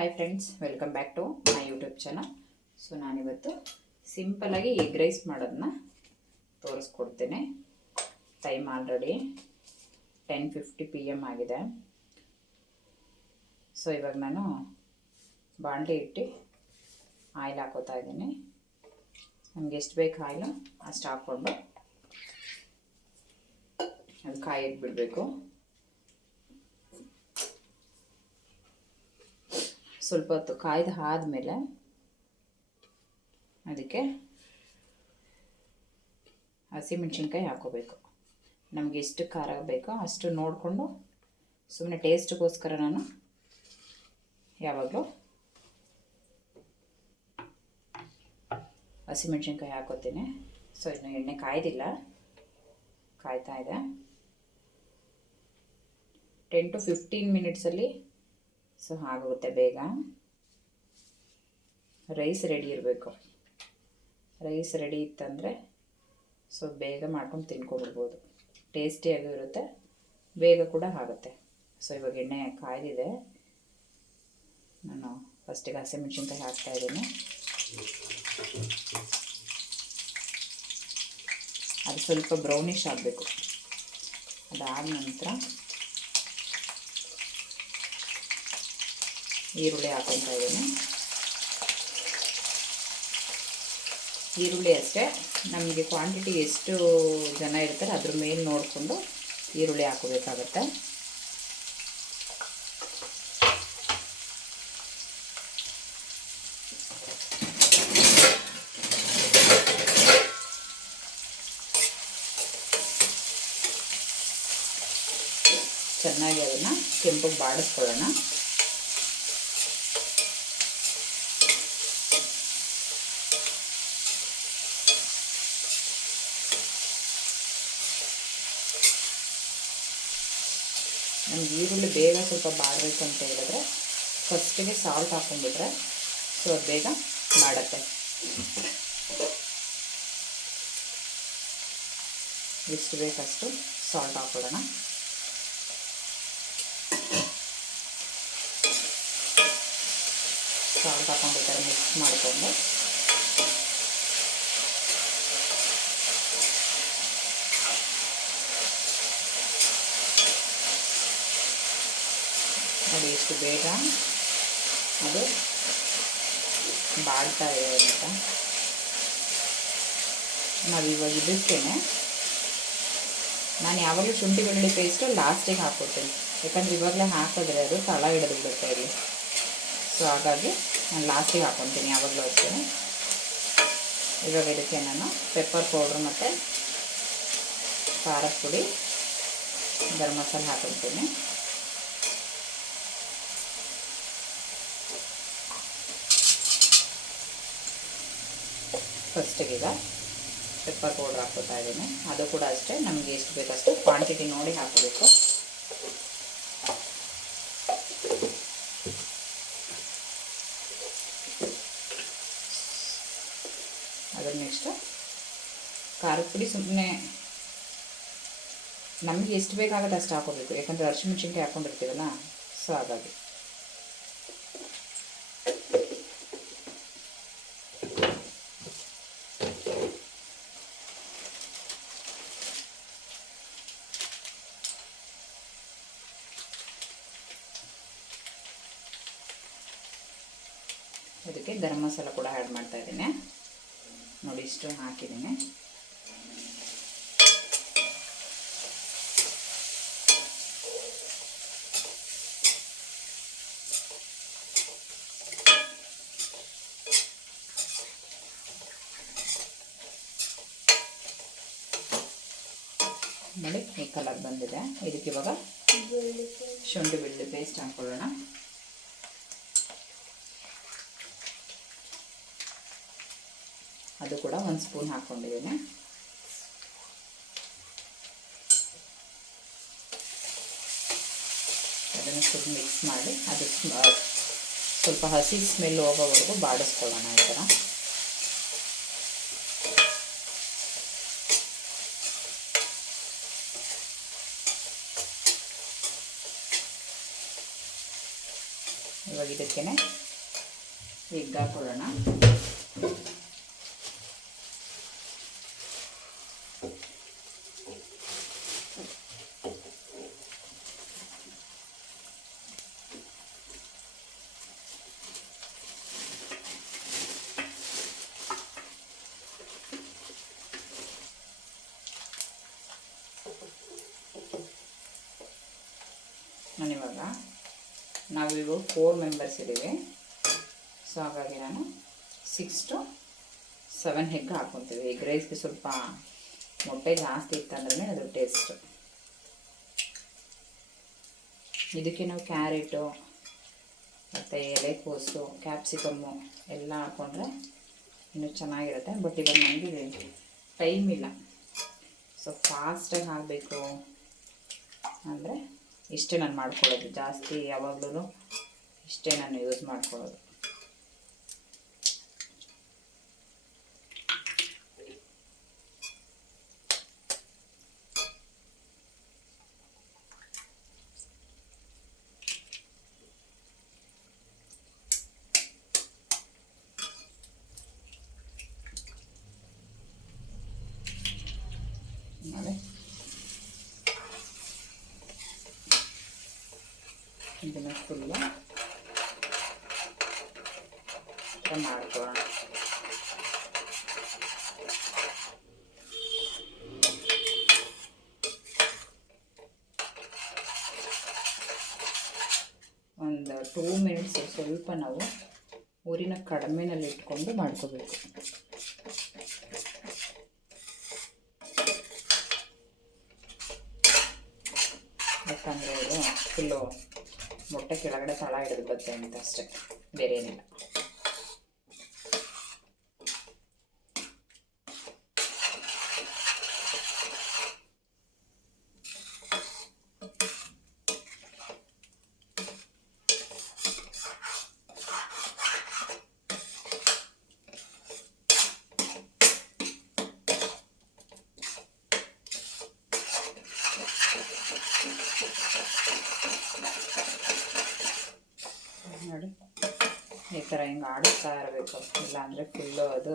Hi friends, welcome back to my YouTube channel. So ನಾನಿವತ್ತು ಸಿಂಪಲಾಗಿ egg rice ಮಾಡೋದನ್ನ ತೋರಿಸ್ಕೊಡ್ತೇನೆ. ಟೈಮ್ ಆಲ್ರೆಡಿ 10:50 PM ಆಗಿದೆ. ಸೊ ಇವಾಗ ನಾನು ಬಾಣಲೆ ಇಟ್ಟು ಆಯಿಲ್ ಹಾಕೋತಾ ಇದ್ದೀನಿ. ನಮಗೆ ಎಷ್ಟು ಬೇಕು ಆಯಿಲು ಅಷ್ಟು ಹಾಕ್ಕೊಂಡು ಅದು ಕಾಯಿಗೆ ಬಿಡಬೇಕು. ಸ್ವಲ್ಪ ಹೊತ್ತು ಕಾಯ್ದು ಆದಮೇಲೆ ಅದಕ್ಕೆ ಹಸಿಮೆಣ್ಸಿನ್ಕಾಯಿ ಹಾಕೋಬೇಕು. ನಮಗೆ ಎಷ್ಟು ಖಾರ ಬೇಕೋ ಅಷ್ಟು ನೋಡಿಕೊಂಡು, ಸುಮ್ಮನೆ ಟೇಸ್ಟ್ಗೋಸ್ಕರ ನಾನು ಯಾವಾಗಲೂ ಹಸಿಮೆಣ್ಸಿನ್ಕಾಯಿ ಹಾಕೋತೀನಿ. ಸೊ ಇನ್ನು ಎಣ್ಣೆ ಕಾಯ್ದಿಲ್ಲ, ಕಾಯ್ತಾ ಇದೆ. 10 to 15 ಮಿನಿಟ್ಸಲ್ಲಿ ಸೊ ಆಗೋಗುತ್ತೆ ಬೇಗ. ರೈಸ್ ರೆಡಿ ಇರಬೇಕು. ರೈಸ್ ರೆಡಿ ಇತ್ತಂದರೆ ಸೊ ಬೇಗ ಮಾಡ್ಕೊಂಡು ತಿನ್ಕೊಬಿಡ್ಬೋದು. ಟೇಸ್ಟಿಯಾಗೂ ಇರುತ್ತೆ, ಬೇಗ ಕೂಡ ಆಗುತ್ತೆ. ಸೊ ಇವಾಗ ಎಣ್ಣೆ ಕಾಯ್ದಿದೆ. ನಾನು ಫಸ್ಟಿಗೆ ಹಸಿಮೆಣ್ಸಿನ್ಕಾಯಿ ಹಾಕ್ತಾಯಿದ್ದೀನಿ. ಅದು ಸ್ವಲ್ಪ ಬ್ರೌನಿಷ್ ಆಗಬೇಕು. ಅದಾದ ನಂತರ ಈರುಳ್ಳಿ ಹಾಕ್ಕೊತಾ ಇದ್ದೀನಿ. ಈರುಳ್ಳಿ ಅಷ್ಟೇ, ನಮಗೆ ಕ್ವಾಂಟಿಟಿ ಎಷ್ಟು ಜನ ಇರ್ತಾರೆ ಅದ್ರ ಮೇಲೆ ನೋಡಿಕೊಂಡು ಈರುಳ್ಳಿ ಹಾಕೋಬೇಕಾಗತ್ತೆ. ಚೆನ್ನಾಗಿ ಅದನ್ನು ಕೆಂಪಗೆ ಬಾಡಿಸ್ಕೊಳ್ಳೋಣ. ನಮ್ಗೆ ಈರುಳ್ಳಿ ಬೇಗ ಸ್ವಲ್ಪ ಬಾಡಬೇಕು ಅಂತ ಹೇಳಿದ್ರೆ ಫಸ್ಟಿಗೆ ಸಾಲ್ಟ್ ಹಾಕ್ಕೊಂಡ್ಬಿಟ್ರೆ ಸೊ ಅದು ಬೇಗ ಮಾಡುತ್ತೆ. ಎಷ್ಟು ಬೇಕಷ್ಟು ಸಾಲ್ಟ್ ಹಾಕೊಳ್ಳೋಣ. ಸಾಲ್ಟ್ ಹಾಕ್ಕೊಂಡ್ಬಿಟ್ರೆ ಮಿಕ್ಸ್ ಮಾಡಿಕೊಂಡು ನೋಡಿ ಎಷ್ಟು ಬೇಗ ಅದು ಬಾಡ್ತಾ ಇದೆ ಅಂತ. ನಾವಿವಾಗ ಇದಕ್ಕೇ ನಾನು ಯಾವಾಗಲೂ ಶುಂಠಿ ಬೆಳ್ಳುಳ್ಳಿ ಪೇಸ್ಟು ಲಾಸ್ಟಿಗೆ ಹಾಕ್ಕೊಡ್ತೀನಿ, ಯಾಕಂದರೆ ಇವಾಗಲೇ ಹಾಕಿದ್ರೆ ಅದು ತಳ ಹಿಡಿದು ಬಿಡುತ್ತೆ ಇಲ್ಲಿ. ಸೊ ಹಾಗಾಗಿ ನಾನು ಲಾಸ್ಟಿಗೆ ಹಾಕ್ಕೊತೀನಿ ಯಾವಾಗಲೂ ಅಷ್ಟೇ. ಇವಾಗ ಇದಕ್ಕೆ ನಾನು ಪೆಪ್ಪರ್ ಪೌಡ್ರ್ ಮತ್ತು ಖಾರದ ಪುಡಿ, ಗರಂ ಮಸಾಲೆ ಹಾಕ್ಕೊತೀನಿ. ಫಸ್ಟಿಗೆ ಈಗ ಪೆಪ್ಪರ್ ಪೌಡ್ರ್ ಹಾಕ್ಕೊತಾ ಇದ್ದೀನಿ. ಅದು ಕೂಡ ಅಷ್ಟೇ, ನಮಗೆ ಎಷ್ಟು ಬೇಕಷ್ಟು ಕ್ವಾಂಟಿಟಿ ನೋಡಿ ಹಾಕಬೇಕು. ಅದ್ರ ನೆಕ್ಸ್ಟು ಖಾರದ ಪುಡಿ ಸುಮ್ಮನೆ ನಮಗೆ ಎಷ್ಟು ಬೇಕಾಗುತ್ತೆ ಅಷ್ಟು ಹಾಕೋಬೇಕು, ಯಾಕಂದರೆ ಹಸಿಮೆಣ್ಸಿನ್ಕಾಯಿ ಹಾಕ್ಕೊಂಡಿರ್ತೀವಲ್ಲ. ಸೊ ಹಾಗಾಗಿ ಅದಕ್ಕೆ ಗರಂ ಮಸಾಲ ಕೂಡ ಆ್ಯಡ್ ಮಾಡ್ತಾ ಇದ್ದೀನಿ. ನೋಡಿ ಇಷ್ಟು ಹಾಕಿದ್ದೀನಿ. ನೋಡಿ ಈ ಕಲರ್ ಬಂದಿದೆ. ಇದಕ್ಕೆ ಇವಾಗ ಶುಂಠಿ ಬೆಳ್ಳುಳ್ಳಿ ಪೇಸ್ಟ್ ಹಾಕ್ಕೊಳ್ಳೋಣ. ಅದು ಕೂಡ 1 ಸ್ಪೂನ್ ಹಾಕ್ಕೊಂಡಿದ್ದೀನಿ. ಅದನ್ನು ಸ್ವಲ್ಪ ಮಿಕ್ಸ್ ಮಾಡಿ ಅದು ಸ್ವಲ್ಪ ಹಸಿ ಸ್ಮೆಲ್ ಹೋಗೋವರೆಗೂ ಬಾಡಿಸ್ಕೊಳ್ಳೋಣ. ಈ ಥರ ಇವಾಗ ಇದಕ್ಕೆ ಎಗ್ ಹಾಕೊಳ್ಳೋಣ. ನಾನಿವಾಗ ನಾವಿವಾಗ 4 ಮೆಂಬರ್ಸ್ ಇದ್ದೀವಿ. ಸೊ ಹಾಗಾಗಿ ನಾನು 6 to 7 ಎಗ್ ಹಾಕ್ಕೊತೀವಿ. ಎಗ್ ರೈಸ್ಗೆ ಸ್ವಲ್ಪ ಮೊಟ್ಟೆ ಜಾಸ್ತಿ ಇತ್ತಂದ್ರೆ ಅದು ಟೇಸ್ಟು. ಇದಕ್ಕೆ ನಾವು ಕ್ಯಾರೆಟು ಮತ್ತು ಎಲೆಕೋಸು, ಕ್ಯಾಪ್ಸಿಕಮ್ಮು ಎಲ್ಲ ಹಾಕ್ಕೊಂಡ್ರೆ ಇನ್ನೂ ಚೆನ್ನಾಗಿರುತ್ತೆ. ಬಟ್ ಇವಾಗ ನನಗೆ ಟೈಮ್ ಇಲ್ಲ. ಸೊ ಫಾಸ್ಟಾಗಿ ಆಗಬೇಕು ಅಂದರೆ ಇಷ್ಟೇ ನಾನು ಮಾಡ್ಕೊಳ್ಳೋದು. ಜಾಸ್ತಿ ಯಾವಾಗಲೂ ಇಷ್ಟೇ ನಾನು ಯೂಸ್ ಮಾಡ್ಕೊಳ್ಳೋದು. ನೋಡಿ, ಇದನ್ನು ಫುಲ್ಲು ಮಾಡ್ಕೊಳ್ಳೋಣ. ಒಂದು 2 ಮಿನಿಟ್ಸ್ ಸ್ವಲ್ಪ ನಾವು ಊರಿನ ಕಡಿಮೆನಲ್ಲಿ ಇಟ್ಕೊಂಡು ಮಾಡ್ಕೋಬೇಕು. ಯಾಕಂದರೆ ಇದು ಫುಲ್ಲು ಮೊಟ್ಟೆ ಕೆಳಗಡೆ ತಳ ಹಿಡಿದು ಬರುತ್ತೆ ಅಂತ ಅಷ್ಟೇ, ಬೇರೆ ಏನಿಲ್ಲ. ನೋಡಿ, ಈ ಥರ ಹಿಂಗೆ ಆಡಿಸ್ತಾ ಇರಬೇಕು. ಇಲ್ಲಾಂದರೆ ಫುಲ್ಲು ಅದು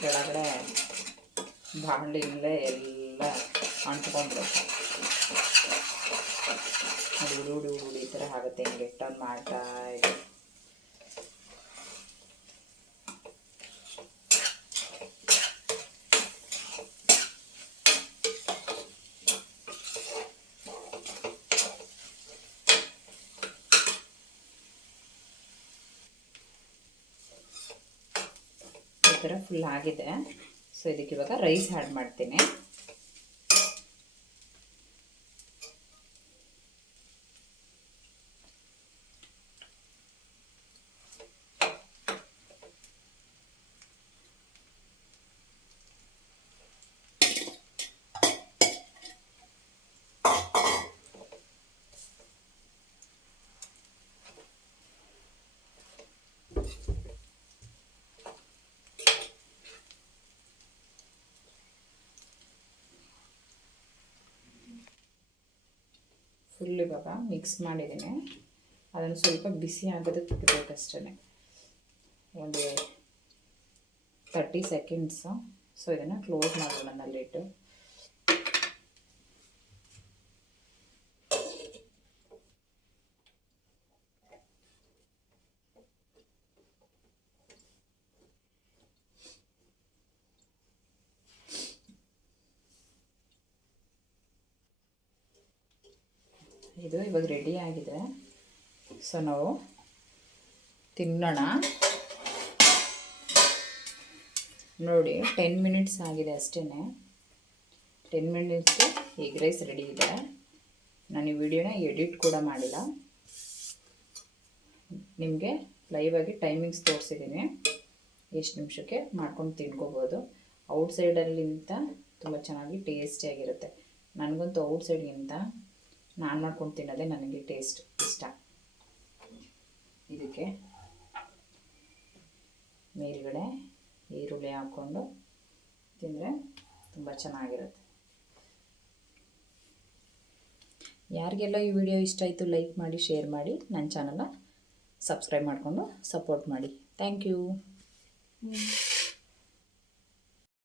ಕೆಳಗಡೆ ಬಾಣಲಿನಲ್ಲೇ ಎಲ್ಲ ಅಂಟ್ಕೊಂಡ್ಬಿಡುತ್ತೆ. ಅದು ಉಡಿ ಈ ಥರ ಆಗುತ್ತೆ. ಹಿಂಗೆ ಟರ್ನ್ ಮಾಡ್ತಾ ಇದೆ. ಈ ಥರ ಫುಲ್ ಆಗಿದೆ. ಸೊ ಇದಕ್ಕೆ ಇವಾಗ ರೈಸ್ ಆ್ಯಡ್ ಮಾಡ್ತೀನಿ. ಫುಲ್ ಇವಾಗ ಮಿಕ್ಸ್ ಮಾಡಿದ್ದೀನಿ. ಅದನ್ನು ಸ್ವಲ್ಪ ಬಿಸಿ ಆಗೋದಕ್ಕೆ ಬಿಡಬೇಕಷ್ಟೇ, ಒಂದು 30 ಸೆಕೆಂಡ್ಸು. ಸೊ ಇದನ್ನು ಕ್ಲೋಸ್ ಮಾಡೋಣ ನಲ್ಲಿಟ್ಟು. ಇದು ಇವಾಗ ರೆಡಿ ಆಗಿದೆ. ಸೊ ನಾವು ತಿನ್ನೋಣ. ನೋಡಿ, 10 ಮಿನಿಟ್ಸ್ ಆಗಿದೆ ಅಷ್ಟೇ. 10 ಮಿನಿಟ್ಸ್ಗೆ ಎಗ್ ರೈಸ್ ರೆಡಿ ಇದೆ. ನಾನು ಈ ವಿಡಿಯೋನ ಎಡಿಟ್ ಕೂಡ ಮಾಡಿಲ್ಲ, ನಿಮಗೆ ಲೈವಾಗಿ ಟೈಮಿಂಗ್ಸ್ ತೋರಿಸಿದ್ದೀನಿ. ಎಷ್ಟು ನಿಮಿಷಕ್ಕೆ ಮಾಡ್ಕೊಂಡು ತಿನ್ಕೋಬೋದು. ಔಟ್ಸೈಡಲ್ಲಿಂತ ತುಂಬ ಚೆನ್ನಾಗಿ ಟೇಸ್ಟಿಯಾಗಿರುತ್ತೆ. ನನಗಂತೂ ಔಟ್ಸೈಡ್ಗಿಂತ ನಾನು ಮಾಡ್ಕೊಂಡು ತಿನ್ನೋದೇ ನನಗೆ ಟೇಸ್ಟ್ ಇಷ್ಟ. ಇದಕ್ಕೆ ಮೇಲ್ಗಡೆ ಈರುಳ್ಳಿ ಹಾಕ್ಕೊಂಡು ತಿಂದರೆ ತುಂಬ ಚೆನ್ನಾಗಿರುತ್ತೆ. ಯಾರಿಗೆಲ್ಲ ಈ ವಿಡಿಯೋ ಇಷ್ಟ ಆಯಿತು ಲೈಕ್ ಮಾಡಿ, ಶೇರ್ ಮಾಡಿ, ನನ್ನ ಚಾನಲ್ನ ಸಬ್ಸ್ಕ್ರೈಬ್ ಮಾಡಿಕೊಂಡು ಸಪೋರ್ಟ್ ಮಾಡಿ. Thank you.